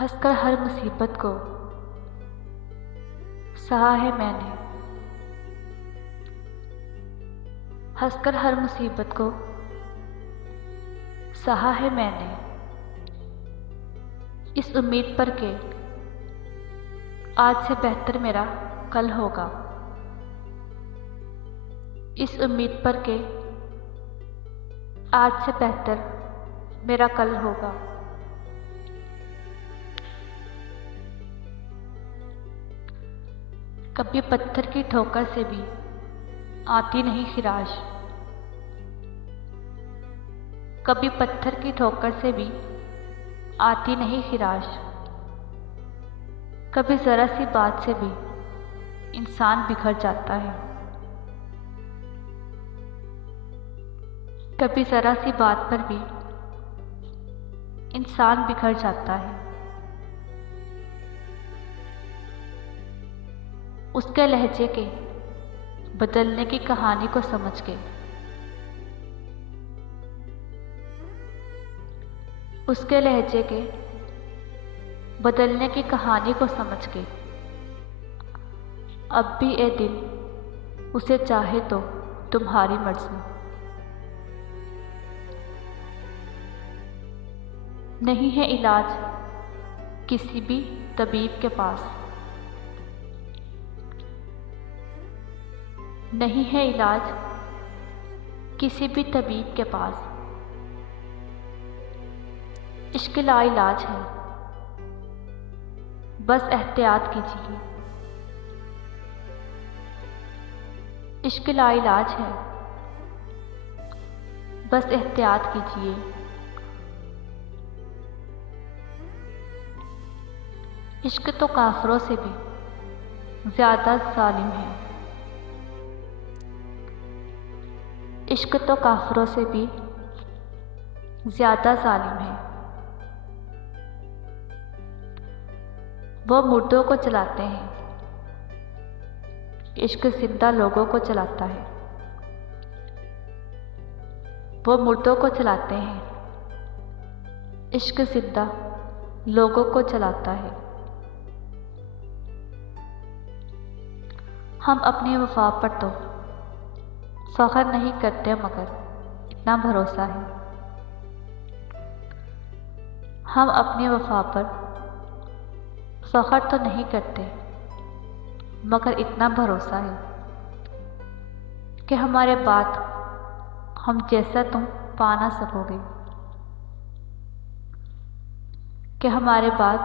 हंसकर हर मुसीबत को सहा है मैंने। हंसकर हर मुसीबत को सहा है मैंने, इस उम्मीद पर के आज से बेहतर मेरा कल होगा। इस उम्मीद पर के आज से बेहतर मेरा कल होगा। कभी पत्थर की ठोकर से भी आती नहीं खिराश, कभी पत्थर की ठोकर से भी आती नहीं खिराश। कभी ज़रा सी बात से भी इंसान बिखर जाता है, कभी ज़रा सी बात पर भी इंसान बिखर जाता है। उसके लहजे के बदलने की कहानी को समझ के, उसके लहजे के बदलने की कहानी को समझ के, अब भी ए दिल उसे चाहे तो तुम्हारी मर्जी। नहीं है इलाज किसी भी तबीब के पास, नहीं है इलाज किसी भी तबीब के पास। इश्क लाइलाज है, बस एहतियात कीजिए। इश्क लाइलाज है, बस एहतियात कीजिए। इश्क तो काफिरों से भी ज़्यादा जालिम है, इश्क तो काफिरों से भी ज़्यादा जालिम है। वो मुर्दों को चलाते हैं, इश्क जिंदा लोगों को चलाता है। वो मुर्दों को चलाते हैं, इश्क जिंदा लोगों को चलाता है। हम अपनी वफा पर तो फ़ख्र नहीं करते, मगर इतना भरोसा है। हम अपनी वफा पर फ़ख्र तो नहीं करते, मगर इतना भरोसा है कि हमारे बाद हम जैसा तुम पा ना सकोगे, कि हमारे बाद